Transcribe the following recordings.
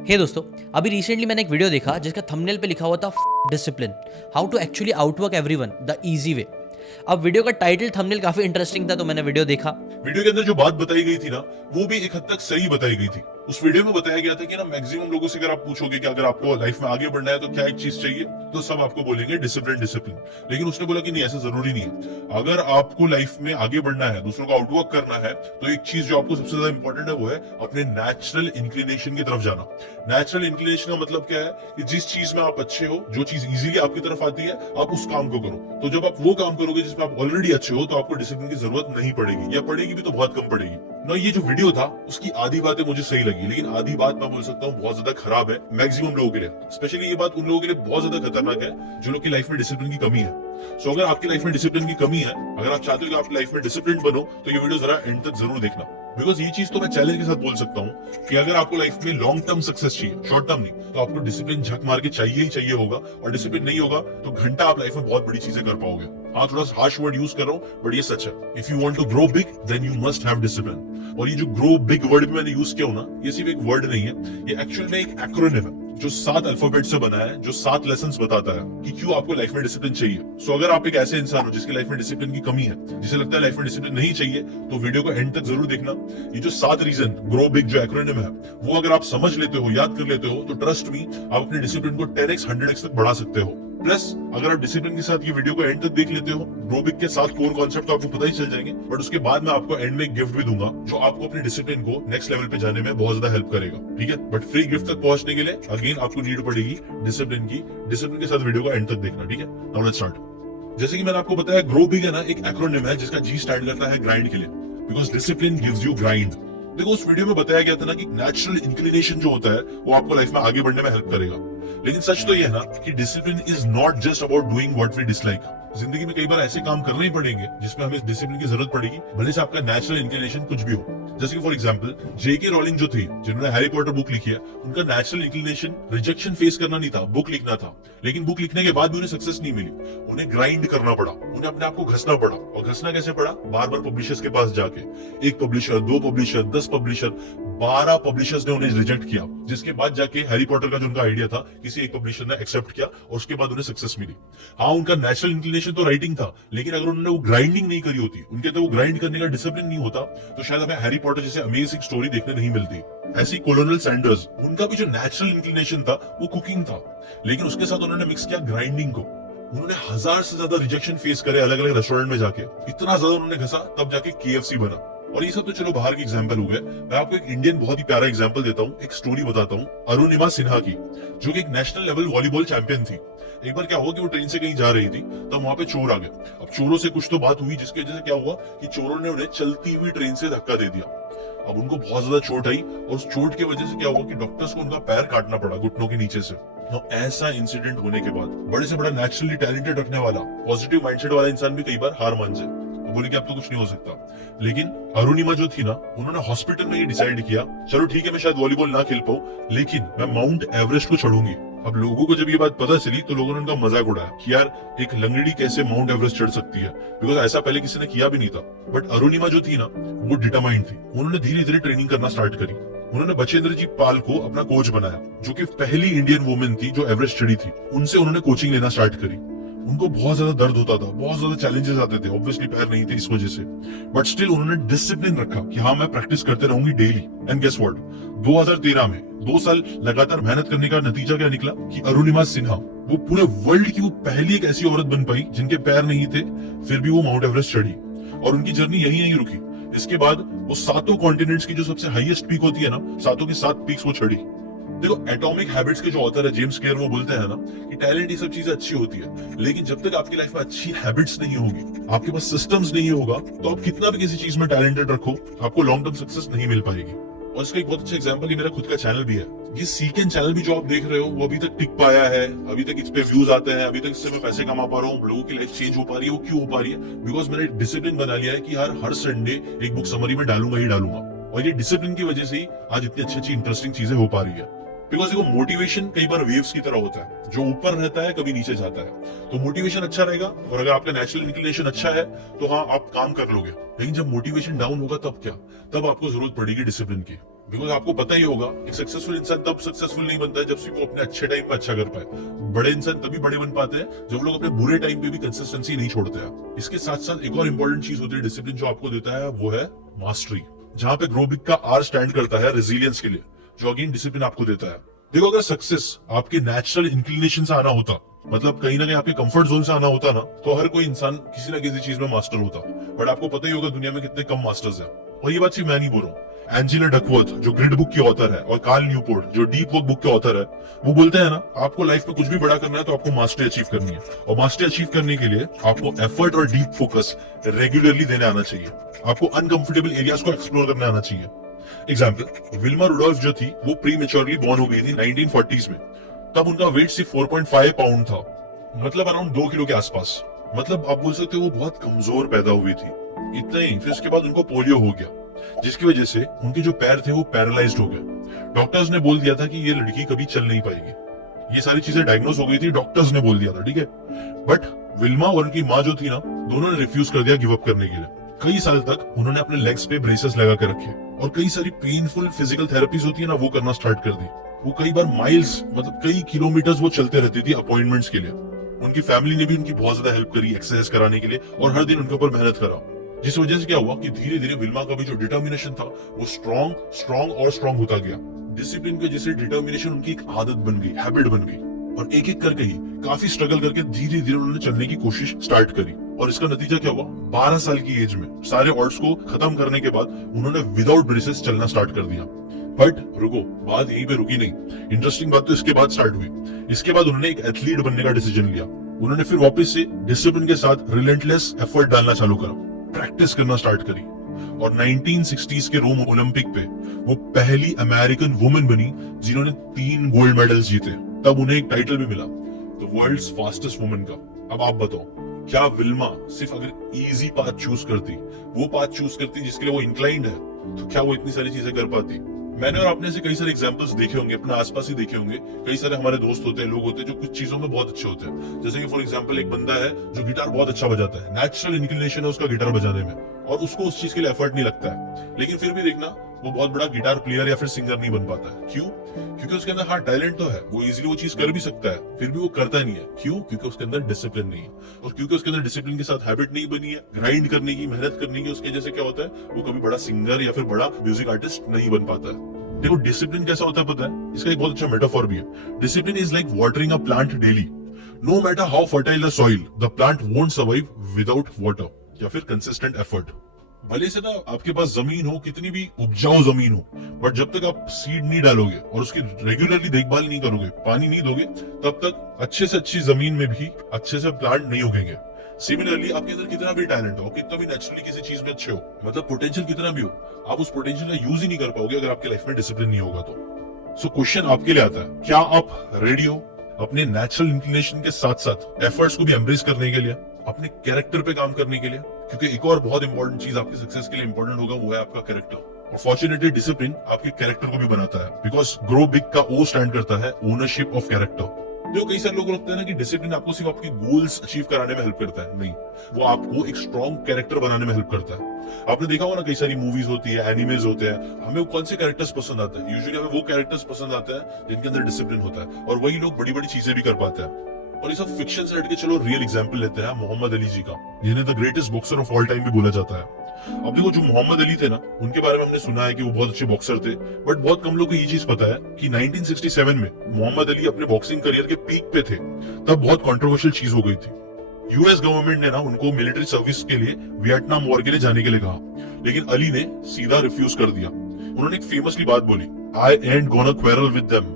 हे दोस्तों, अभी रिसेंटली मैंने एक वीडियो देखा जिसका थंबनेल पे लिखा हुआ था discipline, how to actually outwork everyone the easy way. अब वीडियो का टाइटल थंबनेल काफी इंटरेस्टिंग था तो मैंने वीडियो देखा। वीडियो के अंदर जो बात बताई गई थी ना, वो भी एक हद तक सही बताई गई थी। उस वीडियो में बताया गया था कि ना मैक्सिमम लोगों से अगर आप पूछोगे कि अगर आपको लाइफ में आगे बढ़ना है तो क्या एक चीज चाहिए, तो सब आपको बोलेंगे डिसिप्लिन डिसिप्लिन। लेकिन उसने बोला कि नहीं, ऐसा जरूरी नहीं है। अगर आपको लाइफ में आगे बढ़ना है, दूसरों को आउटवर्क करना है, तो एक चीज जो आपको सबसे ज्यादा इंपॉर्टेंट है वो है अपने नेचुरल इंक्लिनेशन की तरफ जाना। नेचुरल इंक्लिनेशन का मतलब क्या है कि जिस चीज में आप अच्छे हो, जो चीज इजीली आपकी तरफ आती है, आप उस काम को करो। तो जब आप वो काम करोगे जिसमें आप ऑलरेडी अच्छे हो, तो आपको डिसिप्लिन की जरूरत नहीं पड़ेगी, या पड़ेगी भी तो बहुत कम पड़ेगी ना। ये जो वीडियो था उसकी आधी बातें मुझे सही लगी, लेकिन आधी बात मैं बोल सकता हूँ बहुत ज्यादा खराब है मैक्सिमम लोगों के लिए। स्पेशली ये बात उन लोगों के लिए बहुत ज्यादा खतरनाक है जो लोग की लाइफ में डिसिप्लिन की कमी है। सो अगर आपकी लाइफ में डिसिप्लिन की कमी है, अगर आप चाहते हो कि आप लाइफ में डिसिप्लिन बनो, तो ये वीडियो जरा एंड तक जरूर देखना। बिकॉज ये चीज तो मैं चैलेंज के साथ बोल सकता हूँ कि अगर आपको लाइफ में लॉन्ग टर्म सक्सेस चाहिए, शॉर्ट टर्म नहीं, तो आपको डिसिप्लिन झक मार के चाहिए ही चाहिए होगा। और डिसिप्लिन नहीं होगा तो घंटा आप लाइफ में बहुत बड़ी चीजें कर पाओगे। हाँ, थोड़ा हार्श वर्ड यूज कर रहा हूँ, बट ये सच है। If you want to grow big then you must have discipline. और ये जो ग्रो बिग वर्ड भी मैंने यूज किया हो ना, ये सिर्फ एक वर्ड नहीं है, ये एक्चुअल में एक एक्रोनिम है जो 7 अल्फाबेट से बना है, जो 7 लेसन्स बताता है कि क्यों आपको लाइफ में डिसिप्लिन चाहिए। सो अगर आप एक ऐसे इंसान हो जिसकी लाइफ में डिसिप्लिन की कमी है, जिसे लगता है लाइफ में डिसिप्लिन नहीं चाहिए, तो वीडियो को एंड तक जरूर देखना। ये जो 7 रीजन ग्रो बिग जो एक्रोनिम है, वो अगर आप समझ लेते हो, याद कर लेते हो, तो ट्रस्ट मी, आप अपने डिसिप्लिन को 10x 100x तक बढ़ा सकते हो। प्लस अगर आप डिसिप्लिन के साथ ये वीडियो को एंड तक देख लेते हो, ग्रो बिग के 7 कोर कॉन्सेप्ट तो आपको पता ही चल जाएंगे, बट उसके बाद मैं आपको एंड में एक गिफ्ट भी दूंगा जो आपको अपने डिसिप्लिन को नेक्स्ट लेवल पे जाने में बहुत ज्यादा हेल्प करेगा। ठीक है, बट फ्री गिफ्ट तक पहुंचने के लिए अगेन आपको नीड पड़ेगी डिसिप्लिन की। डिसिप्लिन के साथ वीडियो को एंड तक देखना। ठीक है, नाउ लेट्स स्टार्ट। जैसे कि मैंने आपको बताया, ग्रो बिग है ना, एक एक्रोनिम है जिसका जी स्टैंड करता है ग्राइंड के लिए, because discipline gives you grind. देखो, उस वीडियो में बताया गया था ना कि नेचुरल इंक्लिनेशन जो होता है वो आपको लाइफ में आगे बढ़ने में हेल्प करेगा। लेकिन सच तो ये है ना कि discipline is not just about doing what we dislike. जिंदगी में कई बार ऐसे काम करने ही पड़ेंगे जिसमें हमें डिसिप्लिन की जरूरत पड़ेगी, भले से आपका नेचुरल इंक्लिनेशन कुछ भी हो। जैसे कि फॉर एग्जांपल जेके रॉलिंग जो थी, जिन्होंने हैरी पॉटर बुक लिखी है, उनका नेचुरल इंक्लिनेशन रिजेक्शन फेस करना नहीं था, बुक लिखना था। लेकिन बुक लिखने के बाद भी उन्हें सक्सेस नहीं मिली, उन्हें ग्राइंड करना पड़ा, उन्हें अपने आप को घसना पड़ा। और घसना कैसे पड़ा? बार बार पब्लिशर्स के पास जाके, एक पब्लिशर, 2 पब्लिशर, 10 पब्लिशर, 12 पब्लिशर्स ने उन्हें रिजेक्ट किया, जिसके बाद जाके हैरी पॉटर का जो उनका आइडिया था किसी एक पब्लिशर ने एक्सेप्ट किया और उसके बाद उन्हें सक्सेस मिली। हाँ, उनका नेचुरल इंक्लिनेशन तो राइटिंग था, लेकिन अगर उन्होंने वो ग्राइंडिंग नहीं करी होती, उनके अंदर वो ग्राइंड करने का डिसिप्लिन नहीं होता, तो शायद हमें हैरी पॉटर जैसे अमेजिंग स्टोरी देखने नहीं मिलती। ऐसी कोलोनल सैंडर्स, उनका भी जो नेचुरल इंक्लिनेशन था वो कुकिंग था, लेकिन उसके साथ उन्होंने मिक्स किया ग्राइंडिंग को। उन्होंने 1000 से ज्यादा रिजेक्शन फेस करे अलग अलग रेस्टोरेंट में जाके, इतना ज्यादा उन्होंने घसा, तब जाके KFC बना। और ये सब तो चलो बाहर के एग्जांपल हो गए। मैं आपको एक इंडियन बहुत ही प्यारा एग्जांपल देता हूँ, एक स्टोरी बताता हूँ अरुणिमा सिन्हा की, जो कि एक नेशनल लेवल वॉलीबॉल चैंपियन थी। एक बार क्या हुआ कि वो ट्रेन से कहीं जा रही थी, तब वहां पे चोर आ गए। अब चोरों से कुछ तो बात हुई, जिसकी वजह से क्या हुआ कि चोरों ने उन्हें चलती हुई ट्रेन से धक्का दे दिया। अब उनको बहुत ज्यादा चोट आई, और उस चोट की वजह से क्या हुआ कि डॉक्टर्स को उनका पैर काटना पड़ा घुटनों के नीचे से। तो ऐसा इंसिडेंट होने के बाद बड़े से बड़ा नेचुरली टैलेंटेड रखने वाला, पॉजिटिव माइंडसेट वाला इंसान भी कई बार हार मान जाए, बोले कि अब तो कुछ नहीं हो सकता। लेकिन अरुणिमा जो थी ना, उन्होंने हॉस्पिटल में ये डिसाइड किया, चलो ठीक है, मैं शायद वॉलीबॉल ना खेल पाऊं, लेकिन मैं माउंट एवरेस्ट को चढ़ूंगी। अब लोगों को जब ये बात पता चली तो लोगों ने उनका मजाक उड़ाया कि यार एक लंगड़ी कैसे माउंट एवरेस्ट चढ़ सकती है, बिकॉज ऐसा पहले किसी ने किया भी नहीं था। बट अरुणिमा जो थी ना, वो डिटरमाइंड थी। उन्होंने धीरे धीरे ट्रेनिंग करना स्टार्ट करी। उन्होंने बचेंद्र जी पाल को अपना कोच बनाया, जो कि पहली इंडियन वुमेन थी जो एवरेस्ट चढ़ी थी। उनसे उन्होंने कोचिंग लेना स्टार्ट करी। उनको बहुत ज्यादा दर्द होता था, बहुत ज्यादा चैलेंजेस आते थे, ऑब्वियसली पैर नहीं थे इस वजह से, बट स्टिल उन्होंने डिसिप्लिन रखा कि हाँ, मैं प्रैक्टिस करते रहूंगी डेली। एंड गेस व्हाट, 2013 में 2 साल लगातार मेहनत करने का नतीजा क्या निकला कि अरुणिमा सिन्हा वो पूरे वर्ल्ड की वो पहली एक ऐसी औरत बन पाई जिनके पैर नहीं थे, फिर भी वो माउंट एवरेस्ट चढ़ी। और उनकी जर्नी यही नहीं रुकी। इसके बाद वो 7 कॉन्टिनेंट्स की जो सबसे हाईएस्ट पीक होती है ना, 7 के 7 पीक्स वो चढ़ी। देखो, एटॉमिक हैबिट्स के जो ऑथर है जेम्स क्लियर, वो बोलते हैं ना कि टैलेंट ये सब चीजें अच्छी होती है, लेकिन जब तक आपकी लाइफ में अच्छी हैबिट्स नहीं होगी, आपके पास सिस्टम्स नहीं होगा, तो आप कितना भी किसी चीज में टैलेंटेड रखो, आपको लॉन्ग टर्म सक्सेस नहीं मिल पाएगी। और इसका एक बहुत अच्छा एग्जांपल मेरा खुद का चैनल भी है। ये सीकेन चैनल भी जो आप देख रहे हो, वो अभी तक टिक पाया है, अभी तक इस पे व्यूज आते हैं, अभी तक इससे मैं पैसे कमा पा रहा हूँ, लोगों की लाइफ चेंज हो पा रही है। वो क्यों हो पा रही है? बिकॉज मैंने डिसिप्लिन बना लिया है कि यार हर संडे एक बुक समरी में डालूंगा ही डालूंगा। और ये डिसिप्लिन की वजह से ही आज इतनी अच्छी अच्छी इंटरेस्टिंग चीजें हो पा रही है। बिकॉज देखो, मोटिवेशन कई बार वेव्स की तरह होता है, जो ऊपर रहता है कभी नीचे जाता है। तो मोटिवेशन अच्छा रहेगा, और अगर आपका नेचुरल इंक्लिनेशन अच्छा है तो हाँ, आप काम कर लोगे। लेकिन जब मोटिवेशन डाउन होगा तब क्या? तब आपको जरूरत पड़ेगी डिसिप्लिन की। बिकॉज आपको पता ही होगा एक सक्सेसफुल इंसान तब सक्सेसफुल नहीं बनता है जब सिर्फ वो अपने अच्छे टाइम पे अच्छा कर पाए। बड़े इंसान तभी बड़े बन पाते हैं जब वो लोग अपने बुरे टाइम पे भी कंसिस्टेंसी नहीं छोड़ते हैं। इसके साथ साथ एक और इंपॉर्टेंट चीज होती है डिसिप्लिन जो आपको देता है, वो है मास्टरी, जहां पे ग्रो बिग का आर स्टैंड करता है रेजिलियंस के लिए, जो अगेन डिसिप्लिन आपको देता है। देखो अगर सक्सेस आपके नेचुरल इंक्लिनेशन से आना होता, मतलब कहीं ना कहीं आपके कंफर्ट जोन से आना होता ना, तो हर कोई इंसान किसी ना किसी चीज में मास्टर होता। बट आपको पता ही होगा दुनिया में कितने कम मास्टर्स हैं। और ये बात सिर्फ मैं नहीं बोल रहा हूँ, एंजेला डकवर्थ जो ग्रिड बुक की ऑथर है और कार्ल न्यूपोर्ट जो डीप वर्क बुक के ऑथर है, वो बोलते हैं ना, आपको लाइफ में कुछ भी बड़ा करना है तो आपको मास्टरी अचीव करनी है, और मास्टरी अचीव करने के लिए आपको एफर्ट और डीप फोकस रेगुलरली देने आना चाहिए। आपको अनकंफर्टेबल एरियाज को एक्सप्लोर करने आना चाहिए। एग्जाम्पल, विल्मा रुडोल्फ जो थी वो प्री मेच्योरली बॉर्न हो गई थी 1940s में। तब उनका वेट सिर्फ 4.5 पाउंड था, मतलब अराउंड 2 किलो के आसपास। मतलब आप बोल सकते हो वो बहुत कमजोर पैदा हुई थी। इतना ही, फिर उसके बाद उनको पोलियो हो गया, जिसकी वजह से उनके जो पैर थे वो पैरालाइज्ड हो गए। डॉक्टर्स ने बोल दिया था कि ये लड़की कभी चल नहीं पाएगी। ये सारी चीजें डायग्नोस हो गई थी, डॉक्टर्स ने बोल दिया था, ठीक है। बट विल्मा और उनकी माँ जो थी ना, दोनों ने रिफ्यूज कर दिया गिव अप करने के लिए। कई साल तक उन्होंने अपने लेग्स पे ब्रेसेस लगा के रखे और कई सारी पेनफुल फिजिकल थेरेपीज होती है ना, वो करना स्टार्ट कर दी। वो कई बार माइल्स, मतलब कई किलोमीटर्स वो चलते रहती थी अपॉइंटमेंट्स के लिए। उनकी फैमिली ने भी उनकी बहुत ज्यादा हेल्प करी एक्सरसाइज कराने के लिए और हर दिन उनके ऊपर मेहनत करा, जिस वजह से क्या हुआ कि धीरे धीरे विल्मा का भी जो डिटर्मिनेशन था वो स्ट्रॉन्ग और स्ट्रॉन्ग होता गया। डिसिप्लिन के जैसे डिटर्मिनेशन उनकी एक आदत बन गई, हैबिट बन गई, और एक एक करके ही काफी स्ट्रगल करके धीरे धीरे उन्होंने चलने की कोशिश स्टार्ट करी। और इसका नतीजा क्या हुआ, 12 साल की एज में सारे ऑड्स को खत्म करने के बाद उन्होंने विदाउट ब्रेसेस चलना स्टार्ट कर दिया। बट रुको, बात यहीं पे रुकी नहीं। इंटरेस्टिंग बात तो इसके बाद स्टार्ट हुई। इसके बाद उन्होंने एक एथलीट बनने का डिसीजन लिया। उन्होंने फिर वापस से डिसिप्लिन के साथ रिलेंटलेस एफर्ट डालना चालू करा, प्रैक्टिस करना स्टार्ट करी, और 1960s के रोम ओलंपिक पे वो पहली अमेरिकन वुमेन बनी जिन्होंने 3 गोल्ड मेडल्स जीते। तब उन्हें एक टाइटल भी मिला, द वर्ल्ड्स फास्टेस्ट वुमेन का। अब आप बताओ, क्या विल्मा सिर्फ अगर इजी पाथ चूज करती, वो पाथ चूज करती जिसके लिए वो इंक्लाइंड है, तो क्या वो इतनी सारी चीजें कर पाती? मैंने और आपने से कई सारे एग्जांपल्स देखे होंगे, अपने आसपास ही देखे होंगे। कई सारे हमारे दोस्त होते हैं, लोग होते हैं जो कुछ चीजों में बहुत अच्छे होते हैं। जैसे कि फॉर एग्जांपल एक बंदा है जो गिटार बहुत अच्छा बजाता है, नेचुरल इंक्लिनेशन है उसका गिटार बजाने में, और उसको उस चीज के लिए एफर्ट नहीं लगता है, लेकिन फिर भी देखना वो बहुत बड़ा गिटार प्लेयर या फिर सिंगर नहीं बन पाता है। क्यों? क्योंकि उसके अंदर हाँ टैलेंट तो है, वो इजीली वो चीज कर भी सकता है, फिर भी वो करता नहीं है। क्यों? क्योंकि उसके अंदर डिसिप्लिन नहीं है, और क्योंकि उसके अंदर डिसिप्लिन के साथ हैबिट नहीं बनी है ग्राइंड करने की, मेहनत करने की। उसके जैसे क्या होता है, वो कभी बड़ा सिंगर या फिर बड़ा म्यूजिक आर्टिस्ट नहीं बन पाता है। देखो डिसिप्लिन कैसा होता है पता है? इसका एक बहुत अच्छा मेटाफोर भी है। Discipline is like watering a plant daily. No matter how fertile the soil, the plant won't survive without water या फिर कंसिस्टेंट एफर्ट। भले से ना आपके पास जमीन हो, कितनी भी उपजाऊ जमीन हो, बट जब तक आप सीड नहीं डालोगे और उसकी रेगुलरली देखभाल नहीं करोगे, पानी नहीं दोगे, तब तक अच्छे से अच्छी जमीन में भी अच्छे से प्लांट नहीं उगेंगे। सिमिलरली आपके अंदर कितना भी टैलेंट हो, कितना भी नेचुरली किसी चीज में अच्छे हो, मतलब पोटेंशियल कितना भी हो, आप उस पोटेंशियल का यूज ही नहीं कर पाओगे अगर आपके लाइफ में डिसिप्लिन नहीं होगा तो। सो क्वेश्चन आपके लिए आता है, क्या आप रेडी हो अपने नेचुरल इंक्लिनेशन के साथ साथ एफर्ट्स को भी एम्ब्रेस करने के लिए, अपने कैरेक्टर पे काम करने के लिए? क्योंकि एक और बहुत इंपॉर्टेंट चीज आपकी सक्सेस के लिए इंपॉर्टेंट होगा, वो है आपका कैरेक्टर। और फॉर्चुनेटली डिसिप्लिन आपके कैरेक्टर को भी बनाता है, बिकॉज ग्रो बिग का ओ स्टैंड करता है ओनरशिप ऑफ कैरेक्टर। जो कई सारे लोग लगता है ना कि डिसिप्लिन आपको सिर्फ आपके गोल्स अचीव कराने में हेल्प करता है, नहीं, वो आपको एक स्ट्रॉन्ग कैरेक्टर बनाने में हेल्प करता है। आपने देखा होगा ना, कई सारी मूवीज होती है, एनिमेज होते हैं, हमें कौन से कैरेक्टर्स पसंद आते हैं? यूजुअली हमें वो कैरेक्टर्स पसंद आते हैं जिनके अंदर डिसिप्लिन होता है, और वही लोग बड़ी बड़ी चीजें भी कर पाते हैं। और ये सब फिक्शन से हटके चलो रियल एग्जांपल लेते हैं, मोहम्मद अली जी का, जिन्हें the greatest boxer of all time भी बोला जाता है। अब देखो, जो मोहम्मद अली थे ना, उनके बारे में हमने सुना है कि वो बहुत अच्छे बॉक्सर थे, बट बहुत कम लोगों को ये चीज पता है कि 1967 में मोहम्मद अली अपने बॉक्सिंग करियर के पीक पे थे। तब बहुत कंट्रोवर्शियल चीज हो गई थी। यूएस गवर्नमेंट ने ना उनको मिलिट्री सर्विस के लिए वियतनाम वॉर के लिए जाने के लिए कहा, लेकिन अली ने सीधा रिफ्यूज कर दिया। उन्होंने एक फेमसली बात बोली, I ain't gonna quarrel with them,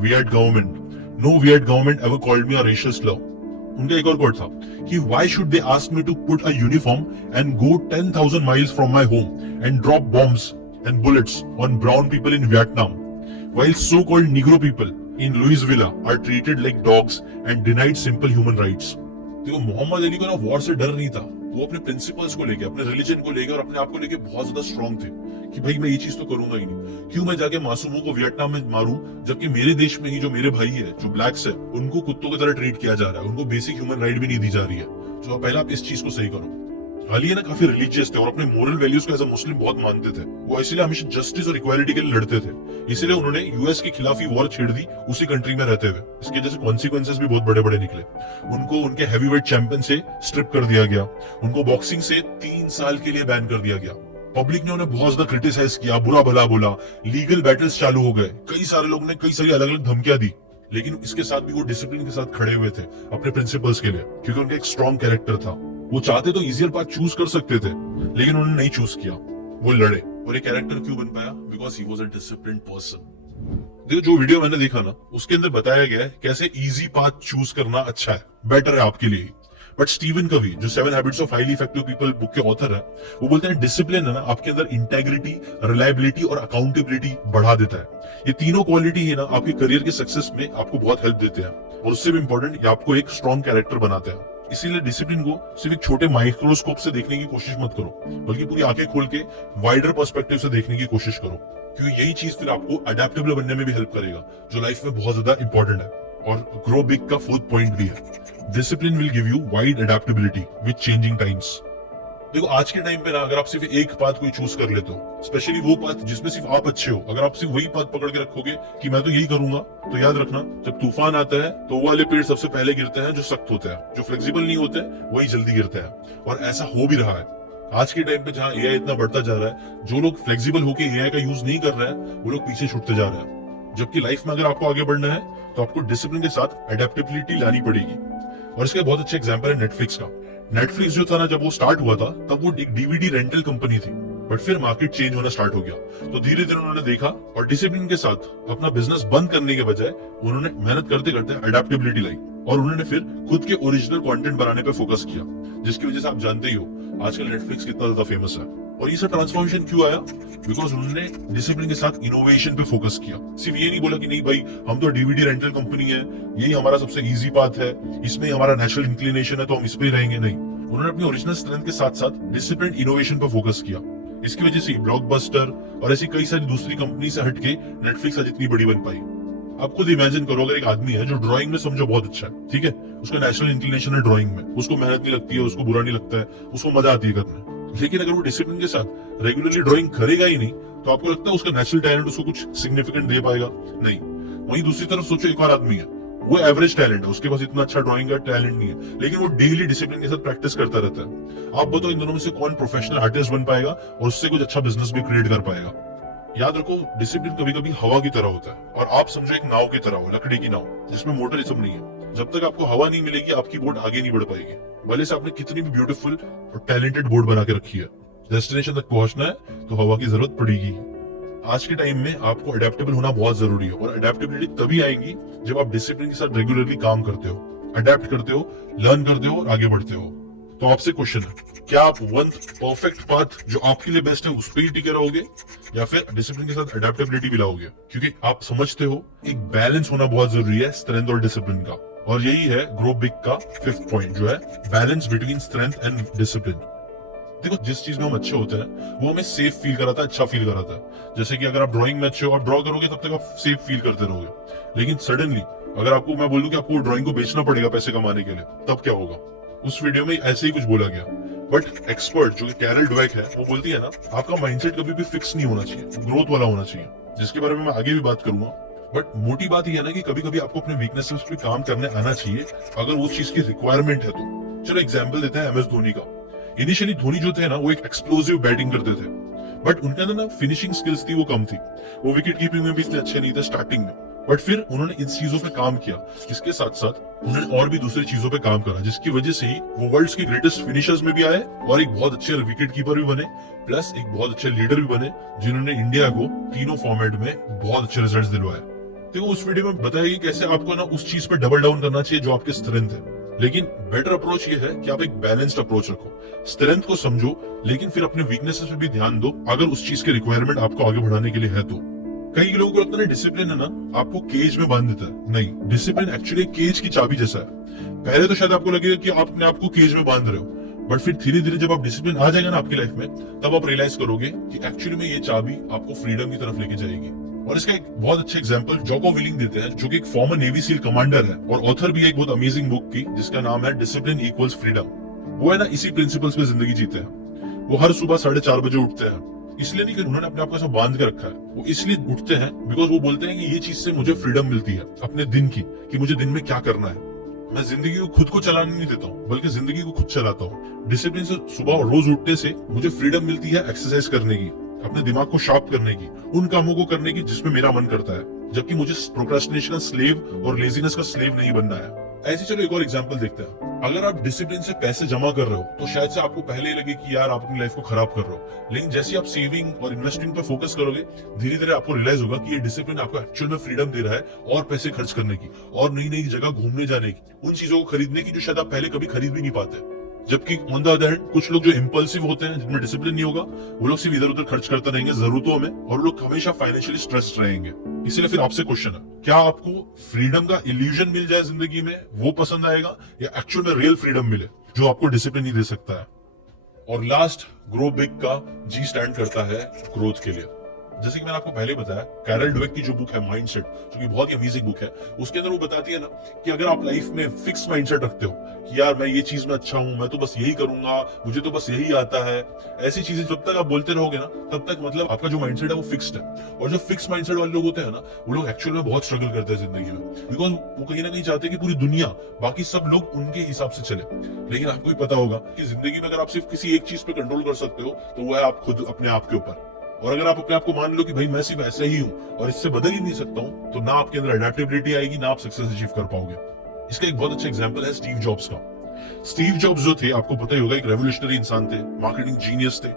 Viet government, no Viet government ever called me a racial slur. उनका एक और कोट था कि why should they ask me to put a uniform and go 10,000 miles from my home and drop bombs and bullets on brown people in Vietnam, while so-called Negro people in Louisville are treated like dogs and denied simple human rights। देखो, मोहम्मद अली को ना war से डर नहीं था, वो अपने principles को लेके, अपने रिलीजन को लेके और अपने आप को लेके बहुत ज्यादा स्ट्रॉन्ग थे कि भाई मैं ये चीज तो करूंगा ही नहीं। क्यों मैं जाके मासूमों को वियतनाम में मारूं, जबकि मेरे देश में ही जो मेरे भाई है, जो ब्लैक्स है, उनको कुत्तों की तरह ट्रीट किया जा रहा है, उनको बेसिक ह्यूमन राइट भी नहीं दी जा रही है। तो पहले आप इस चीज को सही करो। अली है ना काफी रिलीजियस थे और अपने मोरल वैल्यूज को एज अ मुस्लिम बहुत मानते थे। वो इसीलिए हमेशा जस्टिस और इक्वालिटी के लिए लड़ते थे। इसीलिए उन्होंने यूएस के खिलाफ ही वॉर छेड़ दी उसी कंट्री में रहते हुए। इसके जैसे कॉन्सिक्वेंसेस भी बहुत बड़े बड़े निकले। उनको उनके हैवीवेट चैंपियन से स्ट्रिप कर दिया गया। उनको बॉक्सिंग से 3 साल के लिए बैन कर दिया गया। पब्लिक ने उन्हें बहुत ज्यादा क्रिटिसाइज किया, बुरा भला बोला, लीगल बैटल्स चालू हो गए, कई सारे लोग ने कई सारी अलग अलग धमकियां दी। लेकिन इसके साथ भी वो डिसिप्लिन के साथ खड़े हुए थे अपने प्रिंसिपल्स के लिए, क्योंकि उनका एक स्ट्रॉन्ग कैरेक्टर था। वो चाहते तो इजियर पाथ चूज कर सकते थे, लेकिन उन्होंने नहीं चूज किया, वो लड़े। और ये कैरेक्टर क्यों बन पाया? Because he was a disciplined person. देखो जो वीडियो मैंने देखा ना, उसके अंदर बताया गया है कैसे इजी पाथ चूज करना अच्छा है, बेटर है आपके लिए। बट स्टीवन कवी, जो 7 habits of highly effective people book के ऑथर है, वो बोलते हैं डिसिप्लिन है ना आपके अंदर इंटेग्रिटी, रिलायबिलिटी और अकाउंटेबिलिटी बढ़ा देता है। ये तीनों क्वालिटी है ना आपके करियर के सक्सेस में आपको बहुत हेल्प देते हैं, और उससे भी इंपॉर्टेंट ये आपको एक स्ट्रॉन्ग कैरेक्टर बनाते हैं। इसीलिए डिसिप्लिन को सिर्फ एक छोटे माइक्रोस्कोप से देखने की कोशिश मत करो, बल्कि पूरी आंखें खोल के वाइडर पर्सपेक्टिव से देखने की कोशिश करो, क्योंकि यही चीज फिर आपको अडेप्टेबल बनने में भी हेल्प करेगा, जो लाइफ में बहुत ज्यादा इंपॉर्टेंट है। और ग्रो बिग का 4th पॉइंट भी है, discipline will give you wide adaptability with changing times. देखो आज के टाइम पे ना अगर आप सिर्फ एक पाथ कोई चूज कर लेते हो, स्पेशली वो पाथ जिसमें सिर्फ आप अच्छे हो, अगर आप सिर्फ वही पाथ पकड़ के रखोगे कि मैं तो यही करूंगा, तो याद रखना जब तूफान आता है तो वो वाले पेड़ सबसे पहले गिरते हैं जो सख्त होते हैं, जो फ्लेक्सिबल नहीं होते वही जल्दी गिरते हैं। और ऐसा हो भी रहा है आज के टाइम पे, जहां एआई इतना बढ़ता जा रहा है, जो लोग फ्लेक्सिबल होकर एआई का यूज नहीं कर रहे हैं वो लोग पीछे छूटते जा रहे हैं। जबकि लाइफ में अगर आपको आगे बढ़ना है तो आपको डिसिप्लिन के साथ अडेप्टेबिलिटी लानी पड़ेगी। और इसका बहुत अच्छा एग्जांपल है नेटफ्लिक्स का। नेटफ्लिक्स जो था ना, जब वो स्टार्ट हुआ था तब वो एक डीवीडी रेंटल कंपनी थी, बट फिर मार्केट चेंज होना स्टार्ट हो गया, तो धीरे धीरे उन्होंने देखा और डिसिप्लिन के साथ अपना बिजनेस बंद करने के बजाय उन्होंने मेहनत करते करते अडेप्टेबिलिटी लाई, और उन्होंने फिर खुद के ओरिजिनल कंटेंट बनाने पे फोकस किया, जिसकी वजह से आप जानते ही हो आजकल नेटफ्लिक्स कितना ज्यादा फेमस है। और ये सब ट्रांसफॉर्मेशन क्यों आया? बिकॉज उन्होंने डिसिप्लिन के साथ इनोवेशन पे फोकस किया। सिर्फ ये नहीं बोला कि नहीं भाई हम तो डीवीडी रेंटल कंपनी है, यही हमारा सबसे इजी पाथ है, इसमें हमारा नेचुरल इंक्लिनेशन है तो हम इस पे ही रहेंगे। नहीं, उन्होंने अपनी ओरिजिनल स्ट्रेंथ के साथ साथ डिसिप्लिन इनोवेशन पे फोकस किया। इसकी वजह से ब्लॉकबस्टर और ऐसी कई सारी दूसरी कंपनी से हटके नेटफ्लिक्स आज इतनी बड़ी बन पाई। आप खुद इमेजिन करो, अगर एक आदमी है जो ड्राइंग में समझो बहुत अच्छा है, ठीक है, उसका नेचुरल इंक्लिनेशन है ड्राइंग में, उसको मेहनत नहीं लगती है, उसको बुरा नहीं लगता है, उसको मजा आती है करने, लेकिन अगर वो डिसिप्लिन के साथ रेगुलरली ड्राइंग करेगा ही नहीं, तो आपको लगता है उसका नेचुरल टैलेंट उसको कुछ सिग्निफिकेंट दे पाएगा? नहीं। वहीं दूसरी तरफ सोचो, एक और आदमी है, वो एवरेज टैलेंट है, उसके पास इतना अच्छा ड्राइंग का टैलेंट नहीं है, लेकिन वो डेली डिसिप्लिन के साथ प्रैक्टिस करता रहता है। आप बताओ इन दोनों में से कौन प्रोफेशनल आर्टिस्ट बन पाएगा और उससे कुछ अच्छा बिजनेस भी क्रिएट कर पाएगा? याद रखो, डिसिप्लिन कभी कभी हवा की तरह होता है, और आप समझो एक नाव की तरह हो, लकड़ी की नाव जिसमें मोटर ये सब नहीं है। जब तक आपको हवा नहीं मिलेगी आपकी बोट आगे नहीं बढ़ पाएगी, भले से आपने कितनी भी ब्यूटीफुल और टैलेंटेड बोट बना के रखी है। डेस्टिनेशन तक पहुंचना है तो हवा की जरूरत पड़ेगी। आज के टाइम में आपको अडेप्टेबल होना बहुत जरूरी है, और अडेप्टेबिलिटी तभी आएगी जब आप डिसिप्लिन के साथ रेगुलरली काम करते हो, अडेप्ट करते हो, लर्न करते हो और आगे बढ़ते हो। तो आपसे क्वेश्चन है, क्या आप वन परफेक्ट पाथ जो आपके लिए बेस्ट है उस पर ही टिके रहोगे, या फिर डिसिप्लिन के साथ अडेप्टेबिलिटी भी लाओगे? क्योंकि आप समझते हो एक बैलेंस होना बहुत जरूरी है स्ट्रेंथ और डिसिप्लिन का, और यही है ग्रो बिग का 5th पॉइंट, जो है balance between strength and discipline. देखो जिस चीज में हम अच्छे होते हैं वो हमें सेफ फील कराता है, अच्छा फील कराता है। जैसे कि अगर आप ड्राइंग में अच्छे हो, आप ड्रॉ करोगे तब तक आप सेफ फील करते रहोगे, लेकिन सडनली अगर आपको मैं बोलूं कि आपको ड्राइंग को बेचना पड़ेगा पैसे कमाने के लिए, तब क्या होगा? उस वीडियो में ऐसे ही कुछ बोला गया। बट एक्सपर्ट जो कि कैरल ड्वेक है, वो बोलती है ना, आपका माइंडसेट कभी भी फिक्स नहीं होना चाहिए, ग्रोथ वाला होना चाहिए, जिसके बारे में मैं आगे भी बात करूंगा। बट मोटी बात यह है ना कि कभी कभी आपको अपने वीकनेसेस पे काम करने आना चाहिए, अगर वो चीज की रिक्वायरमेंट है तो। चलो एग्जाम्पल देते हैं MS धोनी का। इनिशियली धोनी जो थे ना, वो एक एक्सप्लोसिव बैटिंग करते थे, बट उनके अंदर ना फिनिशिंग स्किल्स थी वो कम थी, वो विकेट कीपिंग में भी इतने अच्छे नहीं थे स्टार्टिंग में। बट फिर उन्होंने इन चीजों पे काम किया, इसके साथ साथ उन्होंने और भी दूसरी चीजों पे काम करा, जिसकी वजह से ही वो वर्ल्ड्स के ग्रेटेस्ट फिनिशर्स में भी आए और एक बहुत अच्छे विकेट कीपर भी बने, प्लस एक बहुत अच्छे लीडर भी बने, जिन्होंने इंडिया को तीनों फॉर्मेट में बहुत अच्छे रिजल्ट्स दिलवाए। तो उस वीडियो में बताया कि कैसे आपको ना उस चीज पे डबल डाउन करना चाहिए जो आपके स्ट्रेंथ है, लेकिन बेटर अप्रोच ये है कि आप एक बैलेंस्ड अप्रोच रखो, स्ट्रेंथ को समझो, लेकिन फिर अपने वीकनेसेस पे भी ध्यान दो, अगर उस चीज के रिक्वायरमेंट आपको आगे बढ़ाने के लिए है तो। कई लोगों को लगता है डिसिप्लिन है ना आपको केज में बांध देता है, नहीं, डिसिप्लिन एक्चुअली केज की चाबी जैसा है। पहले तो शायद आपको लगेगा कि आप अपने आप को केज में बांध रहे हो, बट फिर धीरे धीरे जब आप डिसिप्लिन आ जाएगा ना आपकी लाइफ में, तब आप रियलाइज करोगे कि एक्चुअली में ये चाबी आपको फ्रीडम की तरफ लेके जाएगी। और इसका एक बहुत अच्छा एग्जांपल जोको विलिंग देते हैं, जो कि एक फॉर्मर नेवी सील कमांडर है और ऑथर भी एक बहुत अमेजिंग बुक की, जिसका नाम है डिसिप्लिन इक्वल्स फ्रीडम। वो है ना इसी प्रिंसिपल्स पे जिंदगी जीते हैं। वो हर सुबह 4:30 बजे उठते हैं, इसलिए नहीं कि उन्होंने अपने आप को ऐसा बांध के रखा है, वो इसलिए उठते हैं बिकॉज वो बोलते हैं कि ये चीज से मुझे फ्रीडम मिलती है अपने दिन की, कि मुझे दिन में क्या करना है। मैं जिंदगी को खुद को चलाने नहीं देता हूँ, बल्कि जिंदगी को खुद चलाता हूँ। डिसिप्लिन से सुबह रोज उठने से मुझे फ्रीडम मिलती है एक्सरसाइज करने की, अपने दिमाग को शार्प करने की, उन कामों को करने की जिसमें मेरा मन करता है, जबकि मुझे प्रोक्रेस्टिनेशन का स्लेव और लेजीनेस का स्लेव नहीं बनना है। ऐसे चलो एक और एग्जांपल देखते हैं। अगर आप डिसिप्लिन से पैसे जमा कर रहे हो तो शायद से आपको पहले ही लगे कि यार आप अपनी लाइफ को खराब कर रहे हो, लेकिन जैसे आप सेविंग और इन्वेस्टिंग पर फोकस करोगे, धीरे धीरे आपको रियलाइज होगा कि ये डिसिप्लिन आपको एक्चुअल में फ्रीडम दे रहा है और पैसे खर्च करने की, और नई नई जगह घूमने जाने की, उन चीजों को खरीदने की जो शायद आप पहले कभी खरीद भी नहीं पाते। जबकि ऑन द अदर हैंड कुछ लोग जो इंपल्सिव होते हैं, जिनमें डिसिप्लिन नहीं होगा, वो लोग सिर्फ इधर उधर खर्च करते रहेंगे जरूरतों में, और लोग हमेशा फाइनेंशियली स्ट्रेस्ड रहेंगे। इसलिए फिर आपसे क्वेश्चन है, क्या आपको फ्रीडम का इल्यूजन मिल जाए जिंदगी में वो पसंद आएगा, या एक्चुअल में रियल फ्रीडम मिले जो आपको डिसिप्लिन नहीं दे सकता है? और लास्ट, ग्रो बिग का जी स्टैंड करता है ग्रोथ के लिए। जैसे कि मैंने आपको पहले बताया, कैरल डवेक की जो बुक है माइंडसेट, जो कि बहुत ही अमेजिंग बुक है, उसके अंदर वो बताती है ना कि अगर आप लाइफ में फिक्स माइंडसेट रखते हो कि यार मैं ये चीज में अच्छा हूं, मैं तो बस यही करूंगा, मुझे तो बस यही आता है, ऐसी चीजें जब तक आप बोलते रहोगे ना, तब तक मतलब आपका जो माइंडसेट है वो फिक्स्ड है। और जो फिक्स माइंडसेट वाले लोग होते हैं ना, वो लोग एक्चुअल में बहुत स्ट्रगल करते हैं जिंदगी में, बिकॉज वो कहीं ना कहीं चाहते हैं कि पूरी दुनिया, बाकी सब लोग उनके हिसाब से चले। लेकिन आपको भी पता होगा कि जिंदगी में अगर आप सिर्फ किसी एक चीज पे कंट्रोल कर सकते हो तो वो है आप खुद अपने आप के ऊपर। और अगर आप अपने आप को मान लो कि भाई मैं सिर्फ ऐसे ही हूं और इससे बदल ही नहीं सकता हूं, तो ना आपके अंदर अडेप्टेबिलिटी आएगी, ना आप सक्सेस अचीव कर पाओगे। इसका एक बहुत अच्छा एग्जांपल है स्टीव जॉब्स का। स्टीव जॉब्स जो थे, आपको पता ही होगा, एक रेवोल्यूशनरी इंसान थे, मार्केटिंग जीनियस थे।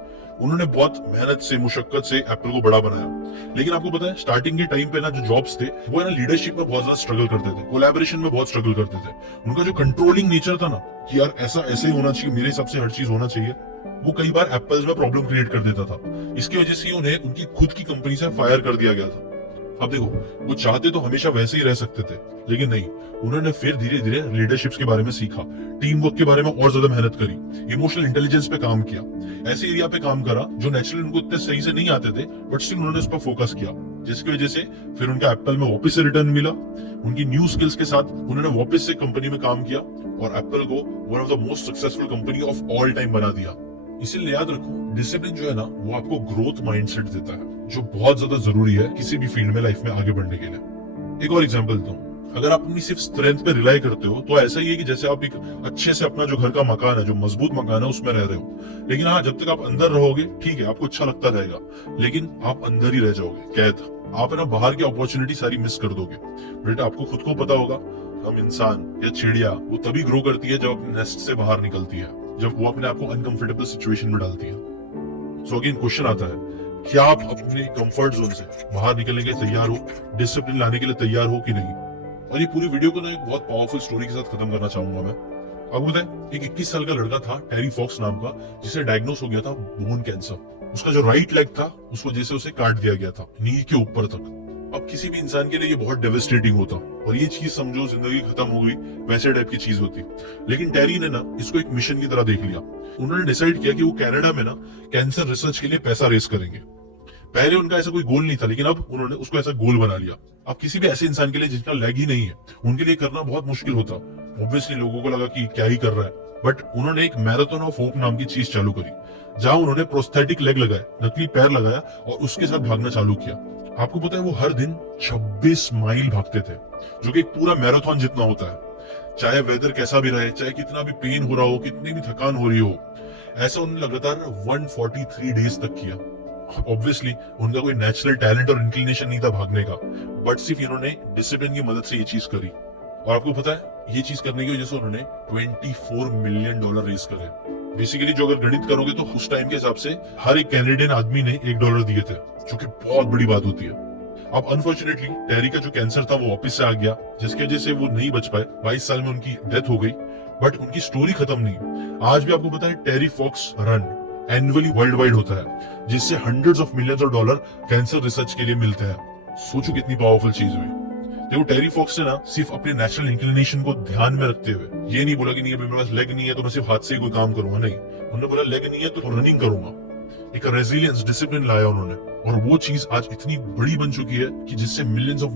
उन्होंने बहुत मेहनत से, मुशक्कत से एप्पल को बड़ा बनाया। लेकिन आपको पता है स्टार्टिंग के टाइम पे ना जो जॉब्स थे, वो ना लीडरशिप में बहुत ज्यादा स्ट्रगल करते थे, कोलैबोरेशन में बहुत स्ट्रगल करते थे। उनका जो कंट्रोलिंग नेचर था ना कि यार ऐसा ऐसे ही होना चाहिए, मेरे हिसाब से हर चीज होना चाहिए, वो कई बार एप्पल्स में प्रॉब्लम क्रिएट कर देता था। इसकी वजह से उन्हें उनकी खुद की कंपनी से फायर कर दिया गया था। अब देखो, वो चाहते तो हमेशा वैसे ही रह सकते थे, लेकिन नहीं, उन्होंने फिर धीरे धीरे लीडरशिप के बारे में सीखा, टीम वर्क के बारे में और ज्यादा मेहनत करी, इमोशनल इंटेलिजेंस पे काम किया, ऐसे एरिया पे काम करा जो नेचुरली उनको इतने सही से नहीं आते थे, बट स्टिल उन्होंने उस पर फोकस किया, जिसकी वजह से फिर उनका एप्पल में वापस से रिटर्न मिला। उनकी न्यू स्किल्स के साथ उन्होंने वापस से कंपनी में काम किया और एप्पल को one of the most successful company of all time बना दिया। इसीलिए याद रखो, डिसिप्लिन जो है ना, वो आपको ग्रोथ माइंडसेट देता है, जो बहुत ज्यादा जरूरी है किसी भी फील्ड में लाइफ में आगे बढ़ने के लिए। एक और एग्जांपल दूं, अगर आप अपनी सिर्फ स्ट्रेंथ पे रिलाई करते हो तो ऐसा ही है कि जैसे आप एक अच्छे से अपना जो घर का मकान है, जो मजबूत मकान है, उसमें रह रहे हो, लेकिन हाँ, जब तक आप अंदर रहोगे ठीक है, आपको अच्छा लगता रहेगा, लेकिन आप अंदर ही रह जाओगे कैद। आप ना बाहर की अपॉर्चुनिटी सारी मिस कर दोगे। बेटा, आपको खुद को पता होगा, हम इंसान या चिड़िया वो तभी ग्रो करती है जब अपने नेस्ट से बाहर निकलती है, जब वो अपने आप को अनकंफर्टेबल सिचुएशन में डालती है। सो अगेन क्वेश्चन आता है, क्या आप अपने कंफर्ट जोन से बाहर निकलने के लिए तैयार हो, डिसिप्लिन लाने के लिए तैयार हो कि नहीं? और ये पूरी वीडियो को ना एक बहुत पावरफुल स्टोरी के साथ खत्म करना चाहूंगा मैं। आपको पता है, एक 21 साल का लड़का था, टेरी फॉक्स नाम का, जिसे डायग्नोस हो गया था बोन कैंसर। उसका जो राइट लेग था, उस वजह से उसे काट दिया गया था नी के ऊपर तक। अब किसी भी इंसान के लिए ये बहुत डेविस्टेटिंग होता, और ये चीज समझो जिंदगी खत्म हो गई, वैसे टाइप की चीज होती। लेकिन टेरी ने ना इसको एक मिशन की तरह देख लिया। उन्होंने डिसाइड किया कि वो कनाडा में ना कैंसर रिसर्च के लिए पैसा रेस करेंगे। पहले उनका ऐसा कोई गोल नहीं था, लेकिन अब उन्होंने उसको ऐसा गोल बना लिया। अब किसी भी ऐसे इंसान के लिए जिसका लेग ही नहीं है, उनके लिए करना बहुत मुश्किल होता। ऑब्वियसली लोगों को लगा कि क्या ही कर रहा है, बट उन्होंने एक मैराथन ऑफ होप नाम की चीज चालू करी, जहां उन्होंने प्रोस्थेटिक लेग लगाए, नकली पैर लगाया और उसके साथ भागना चालू किया। आपको पता है, वो हर दिन 26 माइल भागते थे, जो कि एक पूरा मैराथन जितना होता है। चाहे वेदर कैसा भी रहे, चाहे कितना भी पेन हो रहा हो, कितनी भी थकान हो रही हो, ऐसा उन्होंने लगातार 143 डेज तक किया। ऑब्वियसली उनका कोई नेचुरल टैलेंट और इंक्लिनेशन नहीं था भागने का, बट सिर्फ इन्होंने डिसिप्लिन की मदद से ये चीज करी। और आपको पता है, ये चीज करने की वजह से उन्होंने $24 मिलियन रेज करे। बेसिकली जो अगर गणित करोगे तो उस टाइम के हिसाब से हर एक कैनेडियन आदमी ने $1 दिए थे, जो कि बहुत बड़ी बात होती है। अब अनफॉर्चुनेटली टेरी का जो कैंसर था वो वापस से आ गया, जिसकी वजह से वो नहीं बच पाए। 22 साल में उनकी डेथ हो गई, बट उनकी स्टोरी खत्म नहीं। आज भी आपको पता है, Terry Fox run annually world wide होता है, जिससे hundreds of millions of dollars cancer research के लिए मिलते हैं। सोचो कितनी पावरफुल चीज हुई। देखो, टेरी फॉक्स ने ना सिर्फ अपने नेचुरल इंक्लिनेशन को ध्यान में रखते हुए ये नहीं बोला कि नहीं अभी मेरे पास लेग नहीं है तो मैं सिर्फ हाथ से ही कोई काम करूंगा, नहीं। उन्होंने बोला लेग नहीं है तो रनिंग करूंगा। एक रेजिलियंस, डिसिप्लिन लाया उन्होंने, और वो चीज आज इतनी बड़ी बन चुकी है कि जिससे millions of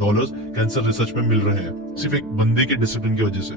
dollars cancer research में मिल रहे हैं, सिर्फ एक बंदे के डिसिप्लिन की वजह से।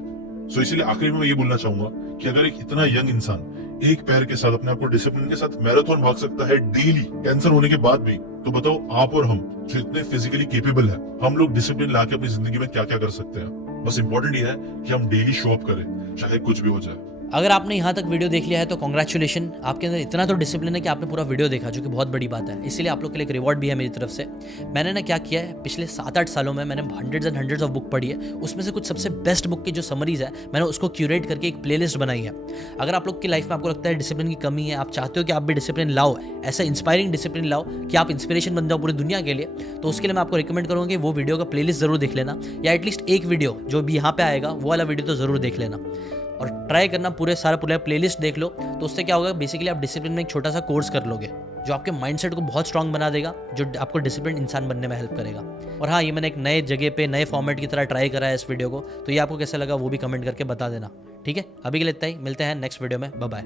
सो इसीलिए आखिर में मैं ये बोलना चाहूंगा कि अगर एक इतना यंग इंसान एक पैर के साथ अपने आप को डिसिप्लिन के साथ मैराथन भाग सकता है डेली कैंसर होने के बाद भी, तो बताओ आप और हम जो इतने फिजिकली केपेबल है, हम लोग डिसिप्लिन लाके अपनी जिंदगी में क्या क्या कर सकते हैं। बस इंपॉर्टेंट ये है कि हम डेली शो अप करें, चाहे कुछ भी हो जाए। अगर आपने यहाँ तक वीडियो देख लिया है तो कॉन्ग्रेचुलेशन, आपके अंदर इतना तो डिसिप्लिन है कि आपने पूरा वीडियो देखा, जो कि बहुत बड़ी बात है। इसीलिए आप लोग के लिए एक रिवॉर्ड भी है मेरी तरफ से। मैंने ना क्या किया है, पिछले 7-8 सालों में मैंने hundreds and hundreds of book पढ़ी है, उसमें से कुछ सबसे बेस्ट बुक की जो समरीज है मैंने उसको क्यूरेट करके एक प्लेलिस्ट बनाई है। अगर आप लोग की लाइफ में आपको लगता है डिसिप्लिन की कमी है, आप चाहते हो कि आप भी डिसिप्लिन लाओ, ऐसा इंस्पायरिंग डिसिप्लिन लाओ कि आप इंस्पिरेशन बन जाओ पूरी दुनिया के लिए, तो उसके लिए मैं आपको रिकमेंड करूँगा कि वो वीडियो का प्लेलिस्ट जरूर देख लेना, या एटलीस्ट एक वीडियो जो भी यहाँ पे आएगा वो वाला वीडियो तो जरूर देख लेना, और ट्राई करना पूरा प्लेलिस्ट देख लो। तो उससे क्या होगा, बेसिकली आप डिसिप्लिन में एक छोटा सा कोर्स कर लोगे जो आपके माइंडसेट को बहुत स्ट्रांग बना देगा, जो आपको डिसिप्लिन इंसान बनने में हेल्प करेगा। और हाँ, ये मैंने एक नए जगह पे नए फॉर्मेट की तरह ट्राई करा है इस वीडियो को, तो ये आपको कैसा लगा वो भी कमेंट करके बता देना, ठीक है। अभी के लिए इतना ही, मिलते हैं नेक्स्ट वीडियो में, बाय बाय।